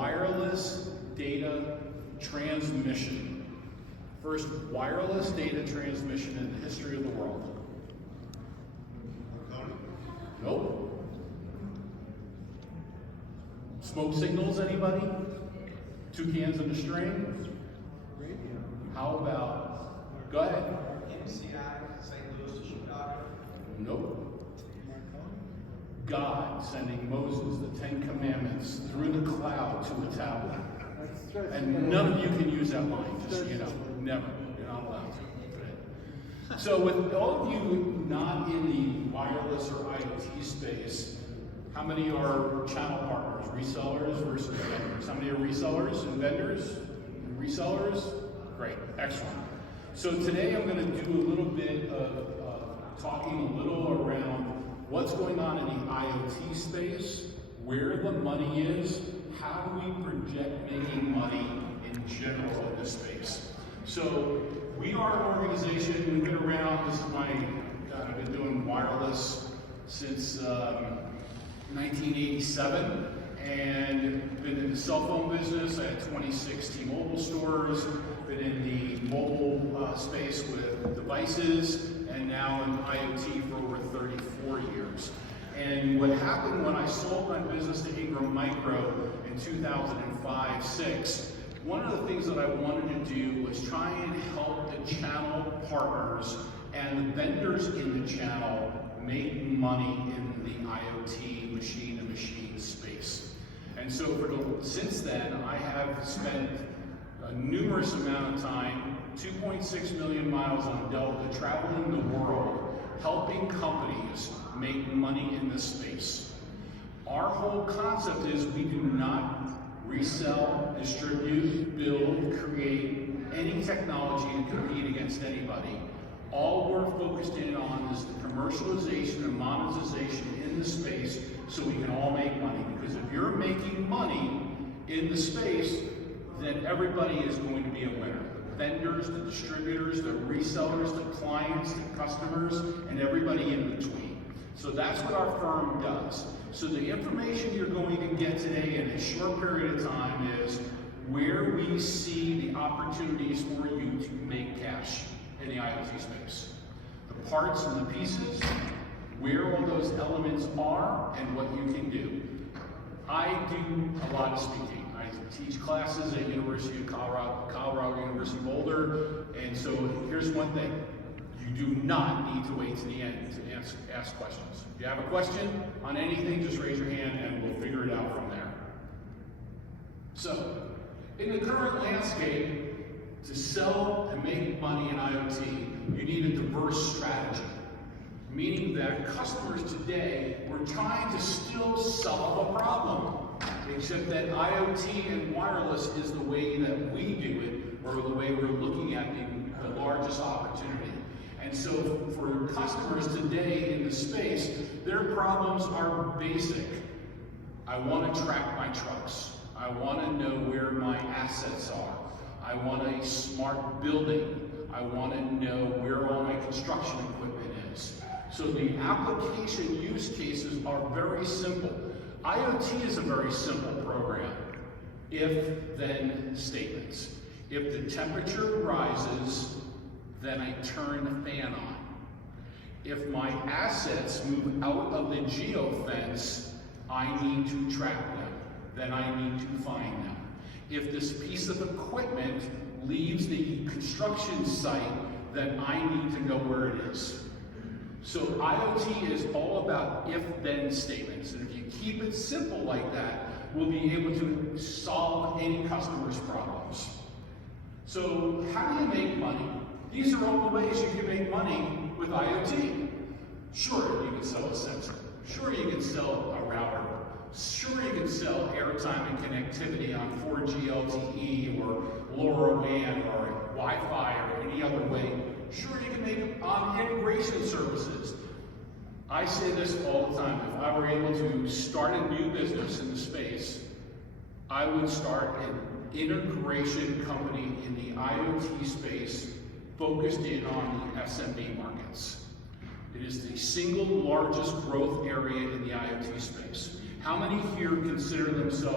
wireless data transmission. First wireless data transmission in the history of the world. Nope. Smoke signals, anybody? Two cans and a string? How about, go ahead. MCI, St. Louis to Chicago. Nope. God sending Moses the 10 Commandments through the cloud to a tablet. And none of you can use that line, just, never. You're not allowed to. So with all of you not in the wireless or IoT space, how many are channel partners, resellers versus vendors? How many are resellers and vendors? And resellers? Great, excellent. So today I'm going to do a little bit of talking a little around what's going on in the IoT space, where the money is, how do we project making money in general in this space. So we are an organization, we've been around, this is I've been doing wireless since 1987, and been in the cell phone business. I had 26 T-Mobile stores, been in the mobile space with devices, and now in IoT for over 34 years. And what happened when I sold my business to Ingram Micro in 2005-06, one of the things that I wanted to do was try and help the channel partners and the vendors in the channel make money in the IoT machine-to-machine space. And so since then, I have spent a numerous amount of time, 2.6 million miles on Delta, traveling the world, helping companies make money in this space. Our whole concept is we do not resell, distribute, build, create any technology to compete against anybody. All we're focused in on is the commercialization and monetization in the space so we can all make money. Because if you're making money in the space, then everybody is going to be a winner. The vendors, the distributors, the resellers, the clients, the customers, and everybody in between. So that's what our firm does. So the information you're going to get today in a short period of time is where we see the opportunities for you to make cash in the IoT space. The parts and the pieces, where all those elements are, and what you can do. I do a lot of speaking. I teach classes at University of Colorado University Boulder, and so here's one thing. You do not need to wait to the end to ask questions. If you have a question on anything, just raise your hand and we'll figure it out from there. So, in the current landscape, to sell and make money in IoT, you need a diverse strategy. Meaning that customers today, we're trying to still solve a problem, except that IoT and wireless is the way that we do it, or the way we're looking at the largest opportunity. And so for customers today in the space, their problems are basic. I want to track my trucks. I want to know where my assets are. I want a smart building. I want to know where all my construction equipment is. So the application use cases are very simple. IoT is a very simple program. If-then statements. If the temperature rises, then I turn the fan on. If my assets move out of the geofence, I need to track them. Then I need to find them. If this piece of equipment leaves the construction site, then I need to know where it is. So IoT is all about if-then statements. And if you keep it simple like that, we'll be able to solve any customer's problems. So how do you make money? These are all the ways you can make money with IoT. Sure, you can sell a sensor. Sure, you can sell a router. Sure, you can sell airtime and connectivity on 4G LTE or LoRaWAN or Wi-Fi or any other way. Sure, you can make integration services. I say this all the time. If I were able to start a new business in the space, I would start an integration company in the IoT space focused in on the SMB markets. It is the single largest growth area in the IoT space. How many here consider themselves